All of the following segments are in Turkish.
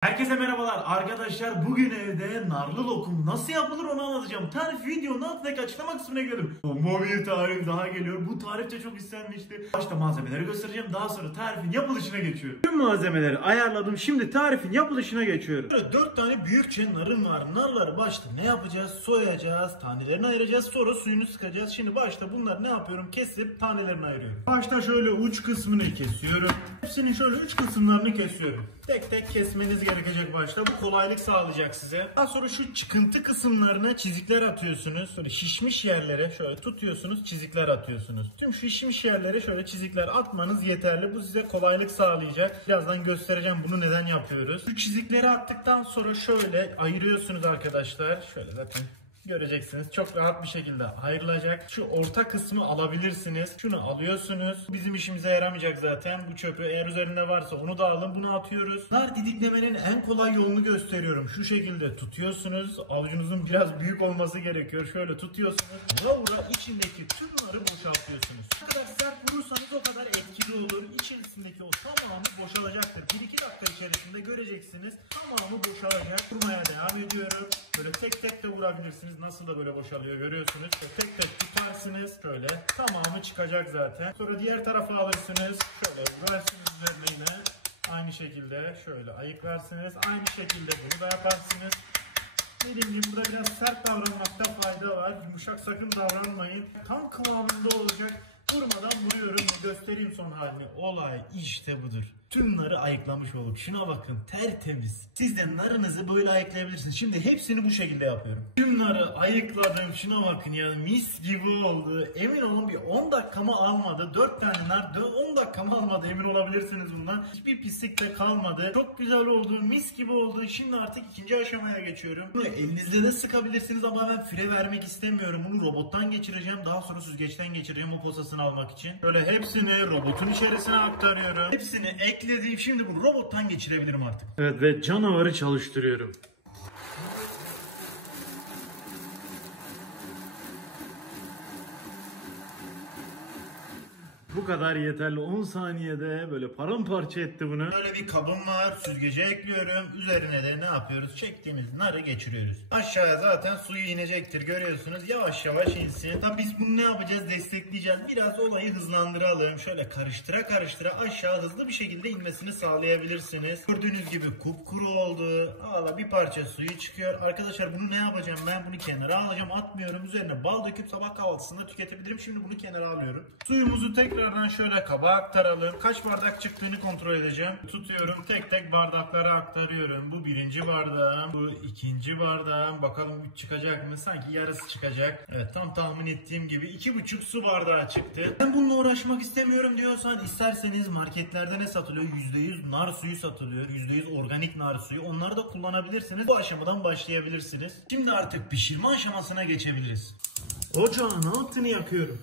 Herkese merhabalar arkadaşlar, bugün evde narlı lokum nasıl yapılır onu anlatacağım. Tarif videonun altındaki açıklama kısmına ekledim. Ama bir tarif daha geliyor. Bu tarif de çok istenmişti. Başta malzemeleri göstereceğim, daha sonra tarifin yapılışına geçiyorum. Tüm malzemeleri ayarladım, şimdi tarifin yapılışına geçiyorum. Böyle 4 tane büyükçe narım var. Narları başta ne yapacağız? Soyacağız, tanelerini ayıracağız, sonra suyunu sıkacağız. Şimdi başta bunları ne yapıyorum? Kesip tanelerini ayırıyorum. Başta şöyle uç kısmını kesiyorum. Hepsinin şöyle uç kısımlarını kesiyorum. Tek tek kesmeniz gerekecek başta. Bu kolaylık sağlayacak size. Daha sonra şu çıkıntı kısımlarına çizikler atıyorsunuz. Böyle şişmiş yerlere şöyle tutuyorsunuz, çizikler atıyorsunuz. Tüm şişmiş yerlere şöyle çizikler atmanız yeterli. Bu size kolaylık sağlayacak. Birazdan göstereceğim bunu neden yapıyoruz. Şu çizikleri attıktan sonra şöyle ayırıyorsunuz arkadaşlar. Şöyle zaten göreceksiniz. Çok rahat bir şekilde ayrılacak. Şu orta kısmı alabilirsiniz. Şunu alıyorsunuz. Bizim işimize yaramayacak zaten. Bu çöpü eğer üzerinde varsa onu da alın. Bunu atıyoruz. Nar didiklemenin en kolay yolunu gösteriyorum. Şu şekilde tutuyorsunuz. Avucunuzun biraz büyük olması gerekiyor. Şöyle tutuyorsunuz. Vura içindeki tüm narı boşaltıyorsunuz. Ne kadar sert vurursanız o kadar etkili olur. İçerisindeki o tamamı boşalacaktır. 1-2 dakika içerisinde göreceksiniz. Tamamı boşalacak. Vurmaya devam ediyorum. Böyle tek tek de vurabilirsiniz. Nasıl da böyle boşalıyor görüyorsunuz. Tek tek tutarsınız. Şöyle tamamı çıkacak zaten. Sonra diğer tarafa alırsınız. Şöyle vurarsınız üzerine yine. Aynı şekilde şöyle ayıklarsınız. Aynı şekilde bunu da yaparsınız. Dediğim gibi burada biraz sert davranmakta fayda var. Yumuşak sakın davranmayın. Tam kıvamında olacak. Durmadan vuruyorum. Göstereyim son halini. Olay işte budur. Tüm narı ayıklamış olduk. Şuna bakın, tertemiz. Siz de narınızı böyle ayıklayabilirsiniz. Şimdi hepsini bu şekilde yapıyorum. Tüm narı ayıkladım. Şuna bakın ya, mis gibi oldu. Emin olun bir 10 dakikamı almadı. 4 tane nar 10 dakikamı almadı. Emin olabilirsiniz bundan. Hiçbir pislik de kalmadı. Çok güzel oldu. Mis gibi oldu. Şimdi artık ikinci aşamaya geçiyorum. Bunu elinizde de sıkabilirsiniz ama ben fire vermek istemiyorum. Bunu robottan geçireceğim. Daha sonra süzgeçten geçireceğim o posasını almak için. Böyle hepsini robotun içerisine aktarıyorum. Hepsini ekledim. Şimdi bunu robottan geçirebilirim artık. Evet ve canavarı çalıştırıyorum. Bu kadar yeterli. 10 saniyede böyle paramparça etti bunu. Böyle bir kabım var. Süzgece ekliyorum. Üzerine de ne yapıyoruz? Çektiğimiz narı geçiriyoruz. Aşağıya zaten suyu inecektir. Görüyorsunuz. Yavaş yavaş insin. Tabi biz bunu ne yapacağız? Destekleyeceğiz. Biraz olayı hızlandıralım. Şöyle karıştıra karıştıra aşağı hızlı bir şekilde inmesini sağlayabilirsiniz. Gördüğünüz gibi kupkuru oldu. Valla bir parça suyu çıkıyor. Arkadaşlar bunu ne yapacağım? Ben bunu kenara alacağım. Atmıyorum. Üzerine bal döküp sabah kahvaltısında tüketebilirim. Şimdi bunu kenara alıyorum. Suyumuzu tekrardan şöyle kaba aktaralım. Kaç bardak çıktığını kontrol edeceğim. Tutuyorum. Tek tek bardaklara aktarıyorum. Bu birinci bardağım. Bu ikinci bardağım. Bakalım 3 çıkacak mı? Sanki yarısı çıkacak. Evet, tam tahmin ettiğim gibi 2,5 su bardağı çıktı. Ben bununla uğraşmak istemiyorum diyorsan isterseniz marketlerde ne satılıyor? %100 nar suyu satılıyor. %100 organik nar suyu. Onları da kullanabilirsiniz. Bu aşamadan başlayabilirsiniz. Şimdi artık pişirme aşamasına geçebiliriz. Ocağın altını yakıyorum.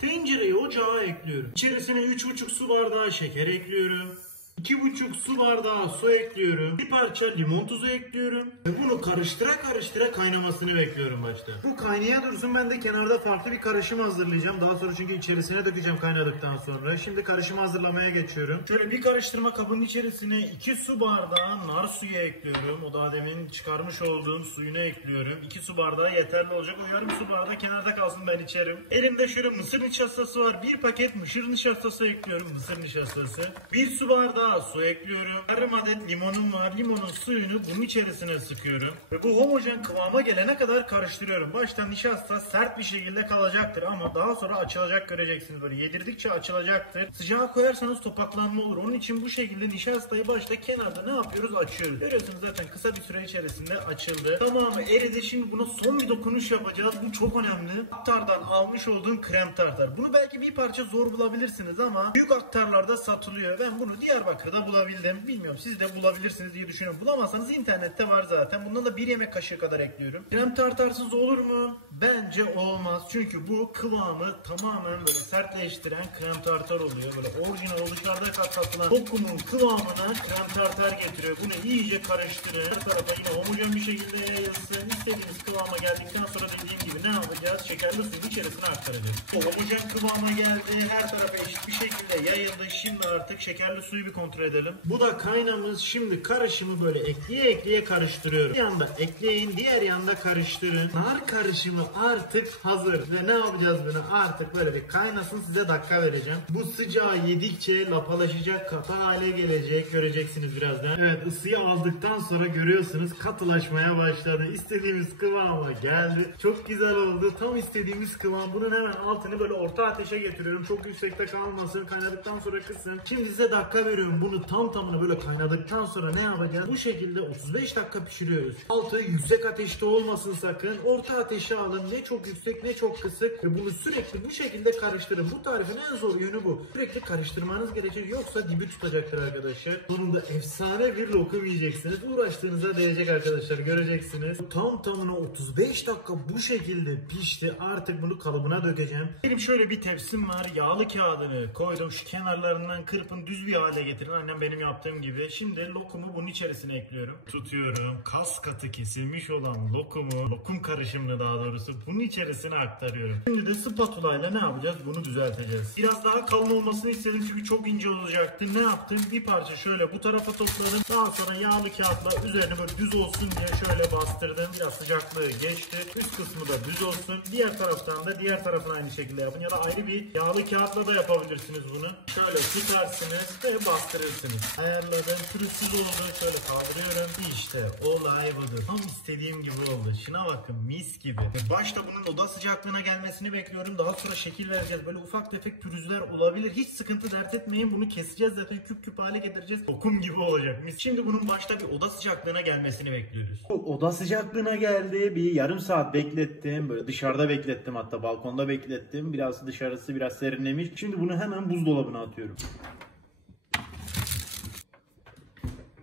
Tencereyi ocağa ekliyorum. İçerisine 3,5 su bardağı şeker ekliyorum. 2,5 su bardağı su ekliyorum. Bir parça limon tuzu ekliyorum. Ve bunu karıştıra karıştıra kaynamasını bekliyorum başta. Bu kaynaya dursun, ben de kenarda farklı bir karışım hazırlayacağım. Daha sonra çünkü içerisine dökeceğim kaynadıktan sonra. Şimdi karışımı hazırlamaya geçiyorum. Şöyle bir karıştırma kabının içerisine 2 su bardağı nar suyu ekliyorum. O daha demin çıkarmış olduğum suyunu ekliyorum. 2 su bardağı yeterli olacak. O yarım su bardağı kenarda kalsın, ben içerim. Elimde şöyle mısır nişastası var. Bir paket mısır nişastası ekliyorum. Mısır nişastası. 1 su bardağı su ekliyorum. Yarım adet limonum var. Limonun suyunu bunun içerisine sıkıyorum. Ve bu homojen kıvama gelene kadar karıştırıyorum. Başta nişasta sert bir şekilde kalacaktır ama daha sonra açılacak, göreceksiniz. Böyle yedirdikçe açılacaktır. Sıcağa koyarsanız topaklanma olur. Onun için bu şekilde nişastayı başta kenarda ne yapıyoruz? Açıyoruz. Görüyorsunuz zaten kısa bir süre içerisinde açıldı. Tamamı eridi. Şimdi buna son bir dokunuş yapacağız. Bu çok önemli. Aktardan almış olduğum krem tartar. Bunu belki bir parça zor bulabilirsiniz ama büyük aktarlarda satılıyor. Ben bunu Diyarbakır'da bulabildim. Bilmiyorum, siz de bulabilirsiniz diye düşünüyorum. Bulamazsanız internette var zaten. Bundan da 1 yemek kaşığı kadar ekliyorum. Krem tartarsız olur mu? Bence olmaz çünkü bu kıvamı tamamen böyle sertleştiren krem tartar oluyor. Böyle orijinal o dışarıda satılan lokumun kıvamına krem tartar getiriyor. Bunu iyice karıştırın. Her tarafa yine homojen bir şekilde yayılsın. İstediğimiz kıvama geldikten sonra dediğim gibi ne yapacağız? Şekerli suyun içerisine aktaracağız. O homojen kıvama geldi. Her tarafa eşit bir şekilde yayıldı. Şimdi artık şekerli suyu bir kontrol edelim. Bu da kaynamız. Şimdi karışımı böyle ekleye karıştırıyorum. Bir yanda ekleyin, diğer yanda karıştırın. Nar karışımı artık hazır. Ve ne yapacağız bunu? Artık böyle bir kaynasın, size dakika vereceğim. Bu sıcağı yedikçe lapalaşacak, katı hale gelecek. Göreceksiniz birazdan. Evet, ısıyı aldıktan sonra görüyorsunuz katılaşmaya başladı. İstediğimiz kıvama geldi. Çok güzel oldu. Tam istediğimiz kıvam. Bunun hemen altını böyle orta ateşe getiriyorum. Çok yüksekte kalmasın. Kaynadıktan sonra kısın. Şimdi size dakika veriyorum. Bunu tamını böyle kaynadıktan sonra ne yapacağız? Bu şekilde 35 dakika pişiriyoruz. Altı yüksek ateşte olmasın sakın. Orta ateşe alın. Ne çok yüksek ne çok kısık. Ve bunu sürekli bu şekilde karıştırın. Bu tarifin en zor yönü bu. Sürekli karıştırmanız gerekir. Yoksa dibi tutacaktır arkadaşlar. Sonunda efsane bir lokum yiyeceksiniz. Uğraştığınıza değecek arkadaşlar. Göreceksiniz. Tamına 35 dakika bu şekilde pişti. Artık bunu kalıbına dökeceğim. Benim şöyle bir tepsim var. Yağlı kağıdını koydum. Şu kenarlarından kırpın, düz bir hale getirin. Annem benim yaptığım gibi. Şimdi lokumu bunun içerisine ekliyorum. Tutuyorum. Kas katı kesilmiş olan lokumu, lokum karışımını daha doğrusu bunun içerisine aktarıyorum. Şimdi de spatula ile ne yapacağız? Bunu düzelteceğiz. Biraz daha kalın olmasını istedim çünkü çok ince olacaktı. Ne yaptım? Bir parça şöyle bu tarafa topladım. Daha sonra yağlı kağıtla üzerine böyle düz olsun diye şöyle bastırdım. Biraz sıcaklığı geçti. Üst kısmı da düz olsun. Diğer taraftan da diğer tarafını aynı şekilde yapın. Ya da ayrı bir yağlı kağıtla da yapabilirsiniz bunu. Şöyle tutarsınız ve bastırırsınız. Ayarladım. Pürüzsüz oldu. Şöyle kaldırıyorum. İşte olay budur. Tam istediğim gibi oldu. Şuna bakın, mis gibi. Başta bunun oda sıcaklığına gelmesini bekliyorum. Daha sonra şekil vereceğiz. Böyle ufak tefek pürüzler olabilir. Hiç sıkıntı dert etmeyin. Bunu keseceğiz zaten. Küp küp hale getireceğiz. Lokum gibi olacak. Şimdi bunun başta bir oda sıcaklığına gelmesini bekliyoruz. Oda sıcaklığına geldi. Bir yarım saat beklettim. Böyle dışarıda beklettim, hatta balkonda beklettim. Biraz dışarısı biraz serinlemiş. Şimdi bunu hemen buzdolabına atıyorum.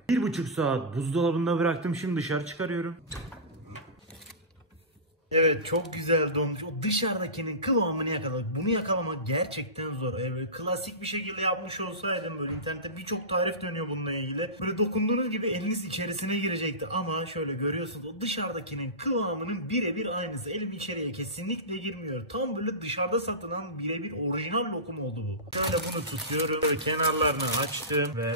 1,5 saat buzdolabında bıraktım. Şimdi dışarı çıkarıyorum. Evet, çok güzel donmuş. O dışarıdakinin kıvamını yakalamak. Bunu yakalamak gerçekten zor. Böyle klasik bir şekilde yapmış olsaydım, böyle internette birçok tarif dönüyor bununla ilgili. Böyle dokunduğunuz gibi eliniz içerisine girecekti. Ama şöyle görüyorsunuz, o dışarıdakinin kıvamının birebir aynısı. Elim içeriye kesinlikle girmiyor. Tam böyle dışarıda satılan birebir orijinal lokum oldu bu. Şöyle bunu tutuyorum. Böyle kenarlarını açtım ve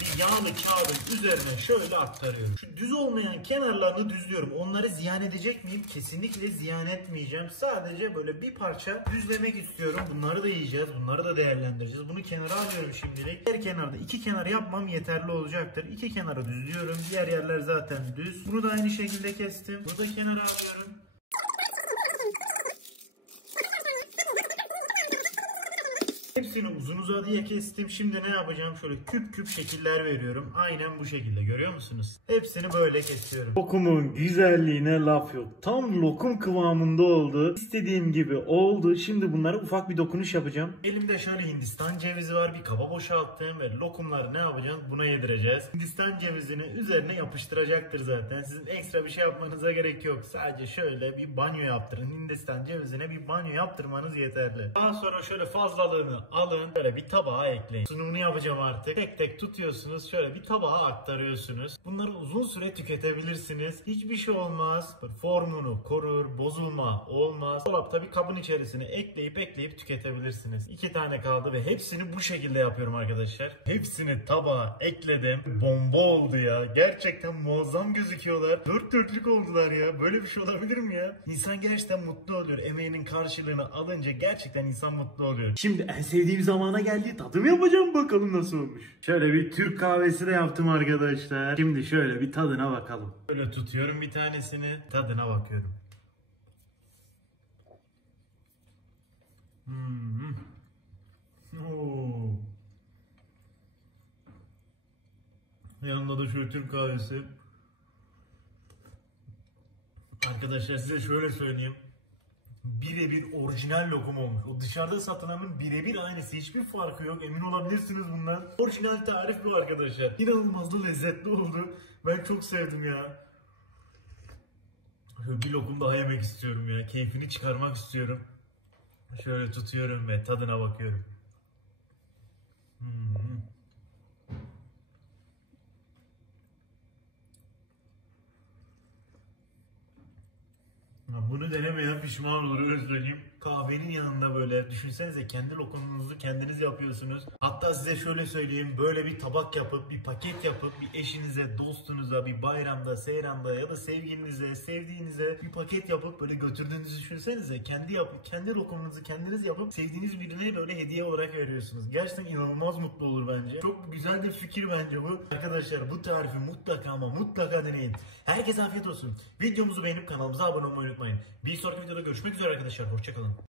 bir yağlı kağıdın üzerine şöyle aktarıyorum. Şu düz olmayan kenarlarını düzlüyorum. Onları ziyan edecek miyim? Kesinlikle ziyan etmeyeceğim. Sadece böyle bir parça düzlemek istiyorum. Bunları da yiyeceğiz. Bunları da değerlendireceğiz. Bunu kenara alıyorum şimdilik. Her kenarda 2 kenar yapmam yeterli olacaktır. 2 kenarı düzlüyorum. Diğer yerler zaten düz. Bunu da aynı şekilde kestim. Bunu da kenara alıyorum. Hepsini uzun uzadıya kestim. Şimdi ne yapacağım? Şöyle küp küp şekiller veriyorum. Aynen bu şekilde, görüyor musunuz? Hepsini böyle kesiyorum. Lokumun güzelliğine laf yok. Tam lokum kıvamında oldu. İstediğim gibi oldu. Şimdi bunlara ufak bir dokunuş yapacağım. Elimde şöyle Hindistan cevizi var. Bir kaba boşalttım ve lokumları ne yapacağız? Buna yedireceğiz. Hindistan cevizini üzerine yapıştıracaktır zaten. Sizin ekstra bir şey yapmanıza gerek yok. Sadece şöyle bir banyo yaptırın. Hindistan cevizine bir banyo yaptırmanız yeterli. Daha sonra şöyle fazlalığını alın. Böyle bir tabağa ekleyin. Sunumunu yapacağım artık. Tek tek tutuyorsunuz. Şöyle bir tabağa aktarıyorsunuz. Bunları uzun süre tüketebilirsiniz. Hiçbir şey olmaz. Formunu korur. Bozulma olmaz. Dolapta bir kabın içerisine ekleyip tüketebilirsiniz. 2 tane kaldı ve hepsini bu şekilde yapıyorum arkadaşlar. Hepsini tabağa ekledim. Bomba oldu ya. Gerçekten muazzam gözüküyorlar. Dört dörtlük oldular ya. Böyle bir şey olabilir mi ya? İnsan gerçekten mutlu oluyor. Emeğinin karşılığını alınca gerçekten insan mutlu oluyor. Şimdi en sevdiğim zamana geldi. Tadım yapacağım, bakalım nasıl olmuş. Şöyle bir Türk kahvesi de yaptım arkadaşlar. Şimdi şöyle bir tadına bakalım. Böyle tutuyorum bir tanesini. Tadına bakıyorum. Oo. Yanında da şöyle Türk kahvesi. Arkadaşlar size şöyle söyleyeyim. Birebir orijinal lokum olmuş. O dışarıda satılanın birebir aynısı. Hiçbir farkı yok. Emin olabilirsiniz bundan. Orijinal tarif bu arkadaşlar. İnanılmaz da lezzetli oldu. Ben çok sevdim ya. Şöyle bir lokum daha yemek istiyorum ya. Keyfini çıkarmak istiyorum. Şöyle tutuyorum ve tadına bakıyorum. Ya bunu denemeyen pişman olur, öyle söyleyeyim. Kahvenin yanında böyle düşünsenize, kendi lokumunuzu kendiniz yapıyorsunuz. Hatta size şöyle söyleyeyim, böyle bir tabak yapıp bir paket yapıp bir eşinize, dostunuza, bir bayramda, seyramda ya da sevgilinize, sevdiğinize bir paket yapıp böyle götürdüğünüzü düşünsenize. Kendi lokumunuzu kendiniz yapıp sevdiğiniz birine böyle hediye olarak veriyorsunuz. Gerçekten inanılmaz mutlu olur bence. Çok güzel bir fikir bence bu. Arkadaşlar bu tarifi mutlaka ama mutlaka deneyin. Herkese afiyet olsun. Videomuzu beğenip kanalımıza abone olmayı unutmayın. Bir sonraki videoda görüşmek üzere arkadaşlar. Hoşçakalın.